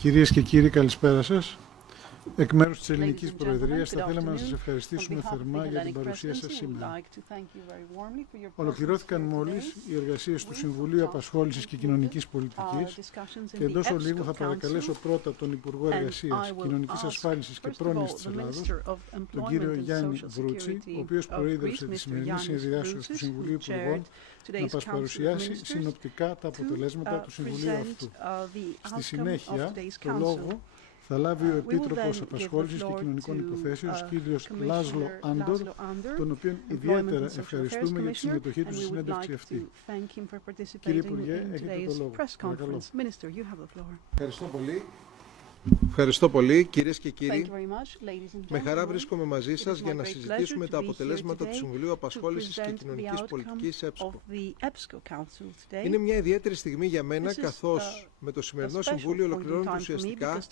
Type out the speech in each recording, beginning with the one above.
Κυρίες και κύριοι, καλησπέρα σας. Εκ μέρους της Ελληνικής Προεδρίας θα θέλαμε να σας ευχαριστήσουμε θερμά για την παρουσία σας σήμερα. Ολοκληρώθηκαν μόλις οι εργασίες του Συμβουλίου Απασχόλησης και Κοινωνικής Πολιτικής και εντός ολίγου θα παρακαλέσω πρώτα τον Υπουργό Εργασίας, Κοινωνικής Ασφάλισης και Πρόνοιας της Ελλάδος, τον κύριο Γιάννη Βρούτσι, ο οποίος προείδρευσε τη σημερινή συνεδριάσεως του Συμβουλίου Υπουργών, να μας παρουσιάσει συνοπτικά τα αποτελέσματα του Συμβουλίου αυτού. Στη συνέχεια, το λόγο θα λάβει ο Επίτροπος Απασχόλησης και Κοινωνικών Υποθέσεων, κύριος L.Andor, τον οποίον ιδιαίτερα ευχαριστούμε για τη συμμετοχή του στη συνέντευξη αυτή. Κύριε Υπουργέ, έχετε το λόγο. Παρακαλώ. Ευχαριστώ πολύ. Ευχαριστώ πολύ, κυρίες και κύριοι. Με χαρά βρίσκομαι μαζί σας για να συζητήσουμε τα αποτελέσματα του Συμβουλίου Απασχόλησης και Κοινωνικής Πολιτικής EPSCO. Είναι μια ιδιαίτερη στιγμή για μένα, καθώς με το σημερινό Συμβούλιο ολοκληρώνονται ουσιαστικά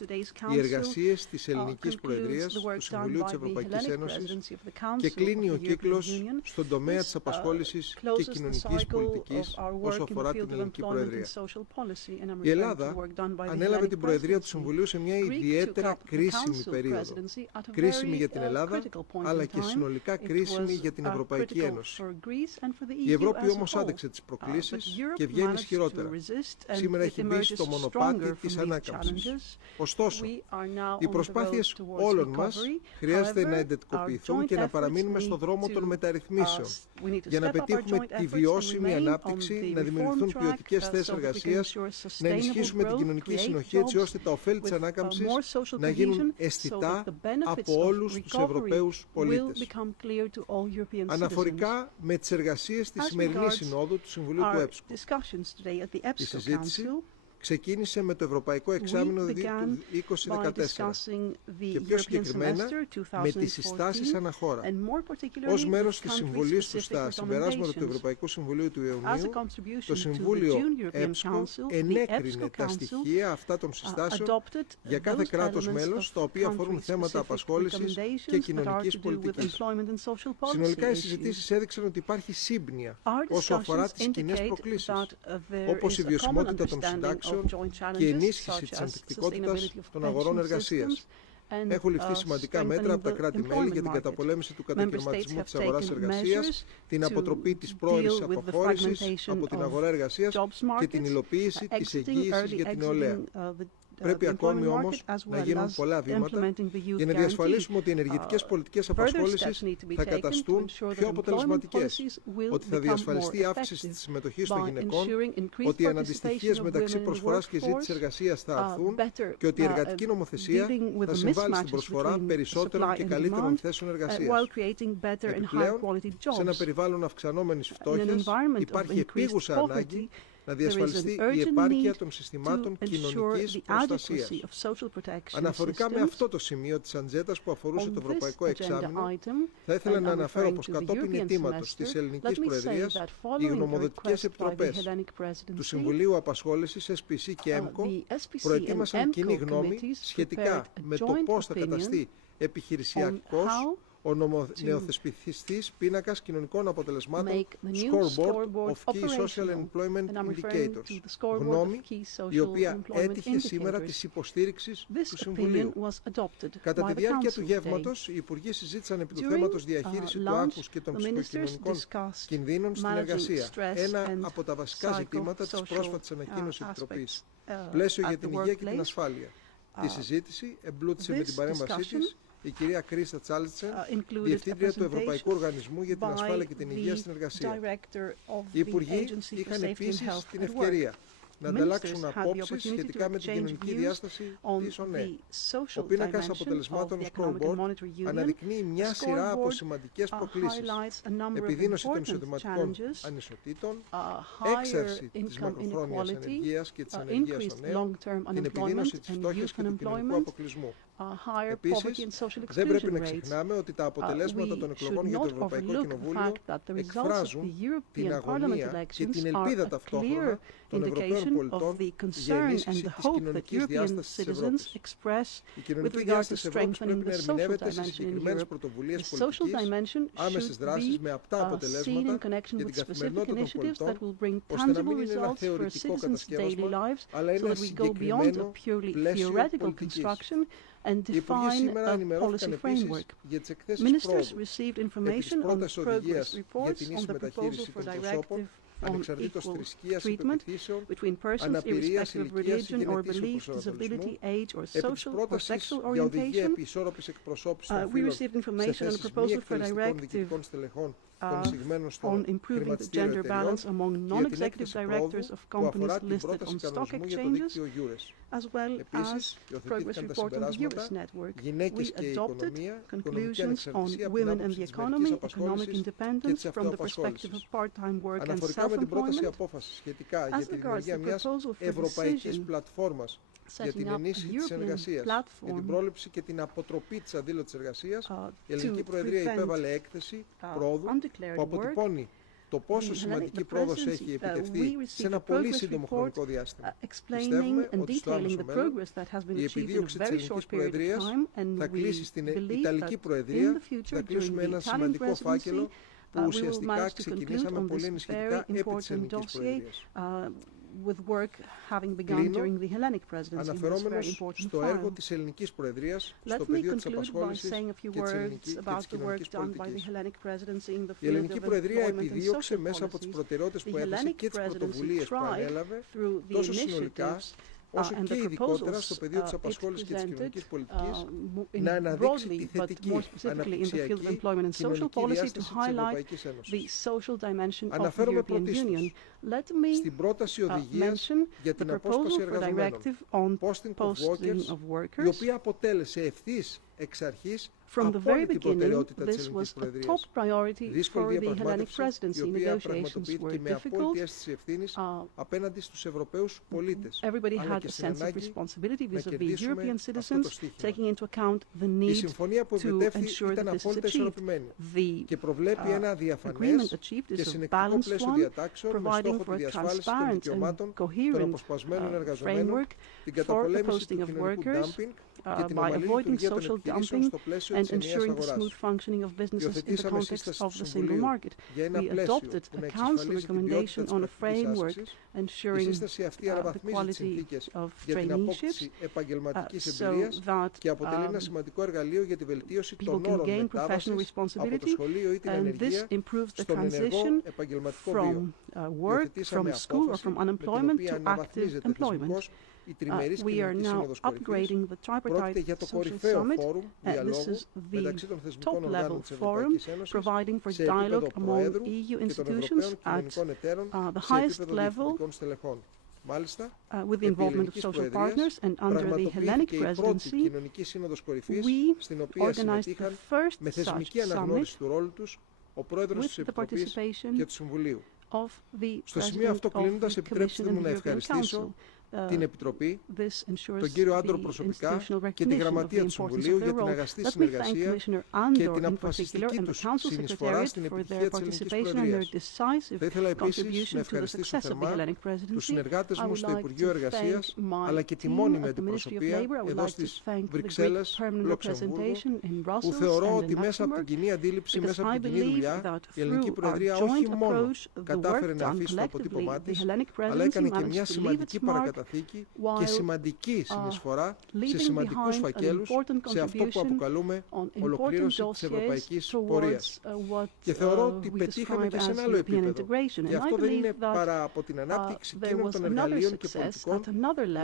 οι εργασίες της Ελληνικής Προεδρίας του Συμβουλίου της Ευρωπαϊκής Ένωσης και κλείνει ο κύκλος στον τομέα της απασχόλησης και κοινωνικής πολιτικής όσο αφορά την Ελληνική Προεδρία. Η Ελλάδα ανέλαβε την Προεδρία του Συμβουλίου σε μια ιδιαίτερα κρίσιμη περίοδο. Κρίσιμη για την Ελλάδα, αλλά και συνολικά κρίσιμη για την Ευρωπαϊκή Ένωση. Η Ευρώπη όμως άντεξε τις προκλήσεις και βγαίνει ισχυρότερα. Σήμερα έχει μπει στο μονοπάτι της ανάκαμψης. Ωστόσο, οι προσπάθειες όλων μας χρειάζεται να εντατικοποιηθούν και να παραμείνουμε στο δρόμο των μεταρρυθμίσεων για να πετύχουμε τη βιώσιμη ανάπτυξη, να δημιουργηθούν ποιοτικές θέσεις εργασίας, να ενισχύσουμε την κοινωνική συνοχή έτσι ώστε τα ωφέλη της ανάκαμψης να γίνουν αισθητά από όλους τους Ευρωπαίους πολίτες. Αναφορικά με τις εργασίες της σημερινής Συνόδου του Συμβουλίου του EPSCO. Η συζήτηση ξεκίνησε με το Ευρωπαϊκό Εξάμηνο του 2014 και πιο συγκεκριμένα με τις συστάσεις αναχώρα. Ως μέρος της συμβολής του στα συμπεράσματα του Ευρωπαϊκού Συμβουλίου του Ιουνίου, το Συμβούλιο EPSCO ενέκρινε τα στοιχεία αυτά των συστάσεων για κάθε κράτος μέλος, τα οποία αφορούν θέματα απασχόλησης και κοινωνικής πολιτικής. Συνολικά οι συζητήσεις έδειξαν ότι υπάρχει σύμπνοια όσο αφορά τις κοινές προκλήσεις, όπως η βιωσιμότητα των συντάξεων και η ενίσχυση της ανθεκτικότητας των αγορών εργασίας. Έχουν ληφθεί σημαντικά μέτρα από τα κράτη-μέλη για την καταπολέμηση του κατακαιρματισμού της αγοράς εργασίας, την αποτροπή της πρόορης αποχώρησης από την αγορά εργασίας και την υλοποίηση της εγγύησης για την νεολαία. Πρέπει ακόμη όμως να γίνουν πολλά βήματα για να διασφαλίσουμε ότι οι ενεργητικές πολιτικές απασχόλησης θα καταστούν πιο αποτελεσματικές, ότι θα διασφαλιστεί η αύξηση της συμμετοχής των γυναικών, ότι οι αναντιστοιχίες μεταξύ προσφοράς και ζήτησης εργασίας θα αρθούν και ότι η εργατική νομοθεσία θα συμβάλλει στην προσφορά περισσότερων και καλύτερων θέσεων εργασίας. Επιπλέον, σε ένα περιβάλλον αυξανόμενης φτώχειας, υπάρχει επίγουσα ανάγκη να διασφαλιστεί η επάρκεια των συστημάτων κοινωνικής προστασίας. Αναφορικά με αυτό το σημείο της ατζέντας που αφορούσε το Ευρωπαϊκό Εξάμηνο, θα ήθελα να αναφέρω πως κατόπιν αιτήματος της Ελληνικής Προεδρίας, οι γνωμοδοτικές επιτροπές του Συμβουλίου Απασχόλησης, SPC και EMCO, προετοίμασαν κοινή γνώμη σχετικά με το πώς θα καταστεί επιχειρησιακός ο νεοθεσπιστής πίνακας κοινωνικών αποτελεσμάτων Scoreboard of Key Social Employment Indicators, γνώμη η οποία έτυχε σήμερα της υποστήριξης του Συμβουλίου. Κατά τη διάρκεια του γεύματος, οι Υπουργοί συζήτησαν επί του θέματος διαχείριση του άγχους και των ψυχοκοινωνικών κινδύνων στην εργασία, ένα από τα βασικά ζητήματα της πρόσφατης ανακοίνωσης Επιτροπής, πλαίσιο για την υγεία και την ασφάλεια. Τη συζήτηση εμπλούτησε με την παρέμβασή της η κυρία Κρίστα Τσάλτσεν, Διευθύντρια του Ευρωπαϊκού Οργανισμού για την Ασφάλεια και την Υγεία στην Εργασία. Οι Υπουργοί είχαν επίσης την ευκαιρία να ανταλλάξουν απόψεις σχετικά με την κοινωνική διάσταση της ΟΝΕ. Ο πίνακας αποτελεσμάτων Scoreboard αναδεικνύει μια σειρά από σημαντικές προκλήσεις: επιδείνωση των εισοδηματικών ανισοτήτων, έξαρση της μακροχρόνιας ανεργίας και της ανεργίας των νέων, την επιδείνωση της φτώχειας και του κοινωνικού αποκλεισμού. Επίσης, δεν πρέπει να ξεχνάμε ότι τα αποτελέσματα των εκλογών για το Ευρωπαϊκό Κοινοβούλιο εκφράζουν την αγωνία και την ελπίδα ταυτόχρονα των Ευρωπαίων πολιτών για ενίσχυση της κοινωνικής διάστασης της Ευρώπης. Η κοινωνική διάσταση της Ευρώπης πρέπει να ερμηνεύεται σε συγκεκριμένες πρωτοβουλίες πολιτικής, άμεσες δράσεις με απτά αποτελέσματα για την καθημερινότητα των πολιτών, ώστε να μην είναι ένα θεωρητικό κατασκεύασμα, αλλά ένα συγκεκριμένο πλαίσιο πολιτικής. Οι Υπουργοί σήμερα ενημερώθηκαν επίσης για τις εκθέσεις πρόοδου επί της πρώτας οδηγίας για την ίση μεταχείριση των προσώπων, ανεξαρτήτως θρησκείας ή πεποιθήσεων, αναπηρίας, ηλικίας ή γενετήσιου προσανατολισμού, επί της πρότασης για οδηγία επί ισόρροπης εκπροσώπησης των φύλων σε θέσεις μη εκτελεστικών διοικητικών στελεχών των εισηγμένων στο χρηματιστήριο εταιριών, για την έκθεση πρόοδου που αφορά την πρόταση κανονισμού για το δίκτυο EURES. Επίσης, υιοθετήθηκαν τα συμπεράσματα «Γυναίκες και η οικονομία, οικονομική ανεξαρτησία από την άποψη της μερικής απασχόλησης και της αυτοαπασχόλησης». Αναφορικά με την πρόταση απόφασης σχετικά για την δημιουργία μιας ευρωπαϊκής πλατφόρμας για την ενίσχυση της εργασίας, για την πρόληψη και την αποτροπή της αδήλωτης εργασίας, η Ελληνική Προεδρία υπέβαλε έκθεση πρόοδου που αποτυπώνει το πόσο σημαντική πρόοδος έχει επιτευχθεί σε ένα πολύ σύντομο χρονικό διάστημα. Πιστεύουμε ότι στο άμεσο μέλλον η επιδίωξη της Ελληνικής Προεδρίας θα κλείσει στην Ιταλική Προεδρία, θα κλείσουμε ένα σημαντικό φάκελο που ουσιαστικά ξεκινήσαμε πολύ ενισχυτικά επί της Ελληνικής Προεδρίας. Αναφερόμενος στο έργο της Ελληνικής Προεδρίας στο πεδίο της απασχόλησης και της κοινωνικής πολιτικής. Η Ελληνική Προεδρία επιδίωξε μέσα από τις προτεραιότητες που έθεσε και τις πρωτοβουλίες που ανέλαβε, τόσο συνολικά όσο και ειδικότερα στο πεδίο της απασχόλησης και της κοινωνικής πολιτικής, να αναδείξει τη θετική αναπτυξιακή κοινωνική διάσταση της Ευρωπαϊκής Ένωσης. Αναφέρομαι πρωτίστως στην πρόταση οδηγίας για την απόσπαση εργαζομένων, posting of workers, η οποία αποτέλεσε ευθύς εξ αρχής απόλυτη προτεραιότητα της Ελληνικής Προεδρίας. Δύσκολη διαπραγμάτευση, η οποία πραγματοποιήθηκε με απόλυτη αίσθηση ευθύνης απέναντι στους Ευρωπαίους πολίτες, αλλά και στην ανάγκη να κερδίσουμε αυτό το στίχημα. Η συμφωνία που επιτεύχθη ήταν απόλυτα ισορροπημένη και προβλέπει ένα διαφανές και συνεκτικό πλαίσιο διατάξεων με στόχο τη διασφάλιση των δικαιωμάτων των αποσπασμένων εργαζομένων, την καταπολέμηση του κοινωνικού ντάμπινγκ και την ομαλή λειτουργία των επιχειρήσεων στο πλαίσιο της ενιαίας αγοράς. Υιοθετήσαμε σύσταση του Συμβουλίου για ένα πλαίσιο που να εξασφαλίζει την ποιότητα της πρακτικής άσκησης. Η σύσταση αυτή αναβαθμίζει τις συνθήκες για την απόκτηση επαγγελματικής εμπειρίας και αποτελεί ένα σημαντικό εργαλείο για τη βελτίωση των όρων μετάβασης από το σχολείο ή την ανεργία στον ενεργό επαγγελματικό βίο. Υιοθετήσαμε απόφαση με την οποία αναβαθμίζεται θεσμικώς η τριμερής κοινωνική σύνοδος κορυφής. Πρόκειται για το κορυφαίο φόρουμ διαλόγου μεταξύ των θεσμικών οργάνων της Ευρωπαϊκής Ένωσης σε επίπεδο Προέδρου και των Ευρωπαίων κοινωνικών εταίρων σε επίπεδο διευθυντικών στελεχών. Μάλιστα, επί Ελληνικής Προεδρίας πραγματοποιήθηκε η πρώτη κοινωνική σύνοδος κορυφής, στην οποία συμμετείχαν με θεσμική αναγνώριση του ρόλου τους ο Πρόεδρος της Επιτροπής και του Συμβουλίου. Στο σημείο αυτό κλείνοντας, επιτρέψτε μου να ευχαριστήσω την Επιτροπή, τον κύριο L.Andor προσωπικά και τη Γραμματεία του Συμβουλίου για την αγαστή συνεργασία και την αποφασιστική τους συνεισφορά στην επιτυχία της Ελληνικής Προεδρίας. Θα ήθελα επίσης να ευχαριστήσω θερμά τους συνεργάτες μου στο Υπουργείο Εργασίας, αλλά και τη μόνιμη αντιπροσωπεία εδώ στις Βρυξέλλες, Λουξεμβούργο, που θεωρώ ότι μέσα από την κοινή αντίληψη, μέσα από την κοινή δουλειά, η Ελληνική Προεδρία όχι μόνο κατάφερε να αφήσει το αποτύπωμά της, αλλά έκανε και μια σημαντική παρακαταθήκη και σημαντική συνεισφορά σε σημαντικούς φακέλους σε αυτό που αποκαλούμε ολοκλήρωση της ευρωπαϊκής πορείας. Και θεωρώ ότι πετύχαμε και σε ένα άλλο επίπεδο. Και αυτό δεν είναι παρά από την ανάπτυξη εκείνων των εργαλείων και πολιτικών που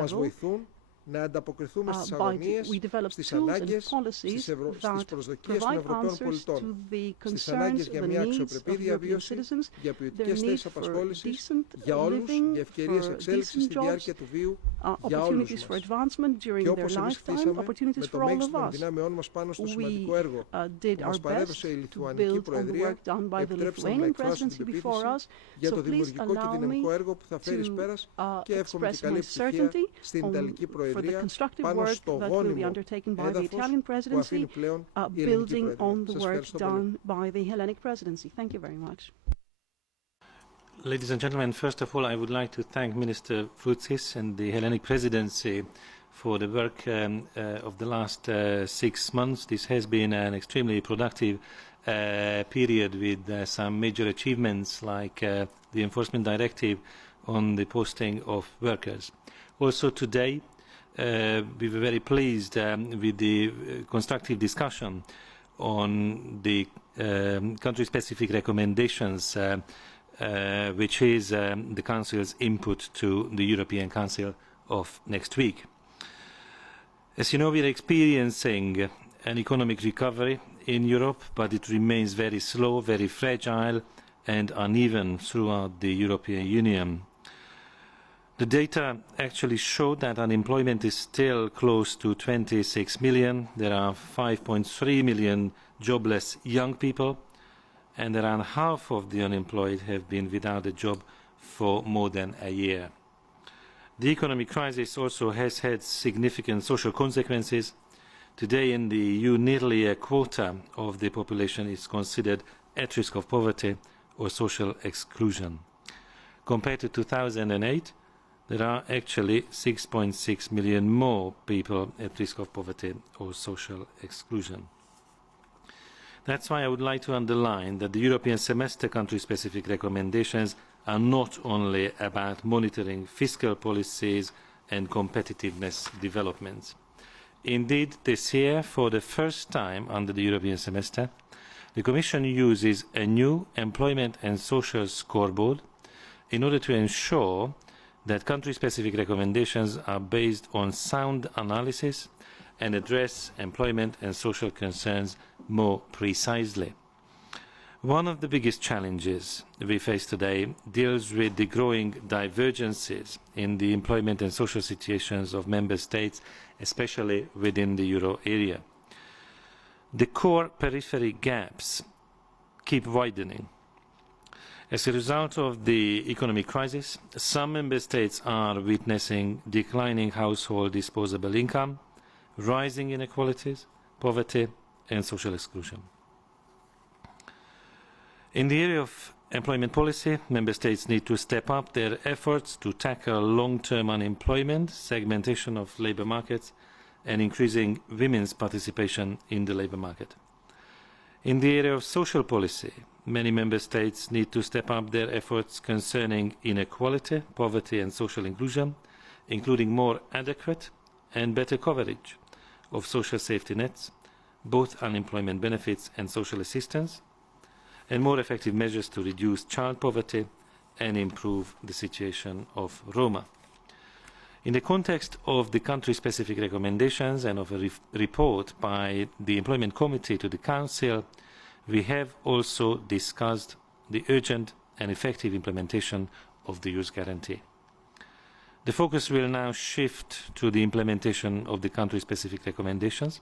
μας βοηθούν να ανταποκριθούμε στις αγωνίες, στις ανάγκες, στις προσδοκίες των Ευρωπαίων πολιτών, στις ανάγκες για μια αξιοπρεπή διαβίωση, για ποιοτικές θέσεις απασχόλησης, για όλους, για ευκαιρίες εξέλιξης στη διάρκεια του βίου, για όλους μας. Και όπως εμείς χτίσαμε με το μέγιστο των δυνάμεών μας πάνω στο σημαντικό έργο που μας παρέδωσε η Λιθουανική Προεδρία, επιτρέψτε μου να εκφράσω την πεποίθηση για το δημιουργικό και δυναμικό έργο που θα φέρει εις πέρας και εύχομαι και καλή επιτυχία στην Ιταλική Προεδρία. for the constructive work that will be undertaken by the Italian Presidency, building on the work done by the Hellenic Presidency. Thank you very much. Ladies and gentlemen, first of all, I would like to thank Minister Vroutsis and the Hellenic Presidency for the work of the last 6 months. This has been an extremely productive period with some major achievements like the Enforcement Directive on the posting of workers. Also today, we were very pleased with the constructive discussion on the country-specific recommendations which is the Council's input to the European Council of next week. As you know, we are experiencing an economic recovery in Europe, but it remains very slow, very fragile and uneven throughout the European Union. The data actually show that unemployment is still close to 26 million. There are 5.3 million jobless young people, and around half of the unemployed have been without a job for more than a year. The economic crisis also has had significant social consequences. Today in the EU, nearly a quarter of the population is considered at risk of poverty or social exclusion. Compared to 2008, there are actually 6.6 million more people at risk of poverty or social exclusion. That's why I would like to underline that the European semester country-specific recommendations are not only about monitoring fiscal policies and competitiveness developments. Indeed, this year, for the first time under the European semester, the Commission uses a new employment and social scoreboard in order to ensure that country-specific recommendations are based on sound analysis and address employment and social concerns more precisely. One of the biggest challenges we face today deals with the growing divergences in the employment and social situations of Member States, especially within the euro area. The core periphery gaps keep widening. As a result of the economic crisis, some Member States are witnessing declining household disposable income, rising inequalities, poverty and social exclusion. In the area of employment policy, Member States need to step up their efforts to tackle long-term unemployment, segmentation of labour markets and increasing women's participation in the labour market. In the area of social policy, many Member States need to step up their efforts concerning inequality, poverty and social inclusion, including more adequate and better coverage of social safety nets, both unemployment benefits and social assistance, and more effective measures to reduce child poverty and improve the situation of Roma. In the context of the country-specific recommendations and of a report by the Employment Committee to the Council, we have also discussed the urgent and effective implementation of the Youth Guarantee. The focus will now shift to the implementation of the country-specific recommendations.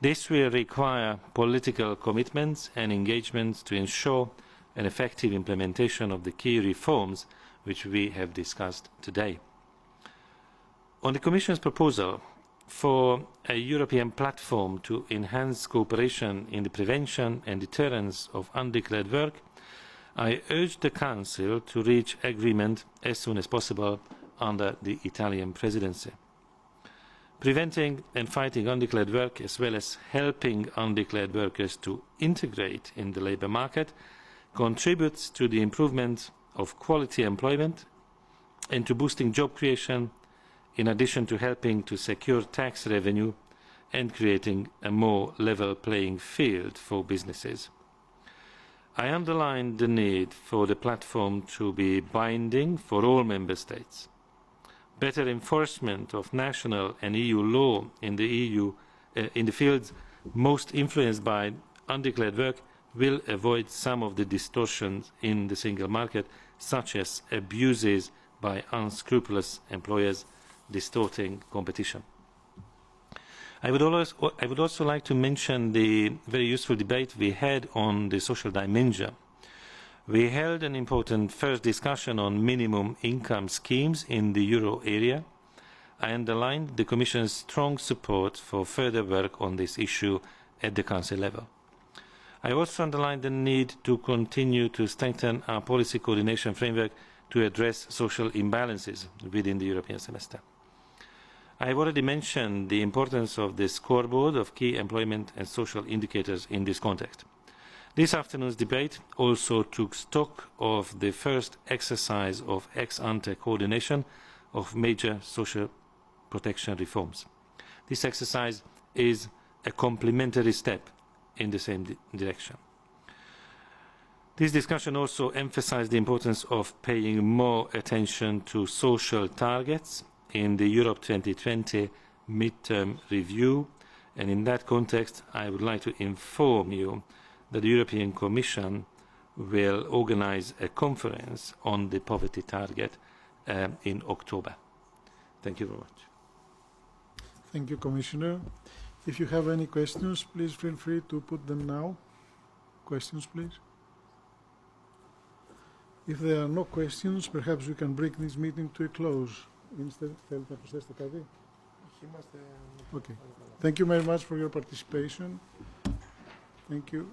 This will require political commitments and engagements to ensure an effective implementation of the key reforms which we have discussed today. On the Commission's proposal for a European platform to enhance cooperation in the prevention and deterrence of undeclared work, I urge the Council to reach agreement as soon as possible under the Italian Presidency. Preventing and fighting undeclared work, as well as helping undeclared workers to integrate in the labour market, contributes to the improvement of quality employment and to boosting job creation, in addition to helping to secure tax revenue and creating a more level playing field for businesses. I underline the need for the platform to be binding for all Member States. Better enforcement of national and EU law in the fields most influenced by undeclared work will avoid some of the distortions in the single market, such as abuses by unscrupulous employers distorting competition. I would also like to mention the very useful debate we had on the social dimension. We held an important first discussion on minimum income schemes in the euro area. I underlined the Commission's strong support for further work on this issue at the Council level. I also underlined the need to continue to strengthen our policy coordination framework to address social imbalances within the European semester. I have already mentioned the importance of the scoreboard of key employment and social indicators in this context. This afternoon's debate also took stock of the first exercise of ex-ante coordination of major social protection reforms. This exercise is a complementary step in the same direction. This discussion also emphasised the importance of paying more attention to social targets in the Europe 2020 mid-term review, and in that context I would like to inform you that the European Commission will organise a conference on the poverty target in October. Thank you very much. Thank you, Commissioner. If you have any questions, please feel free to put them now. Questions, please. If there are no questions, perhaps we can bring this meeting to a close. Okay. Thank you very much for your participation. Thank you.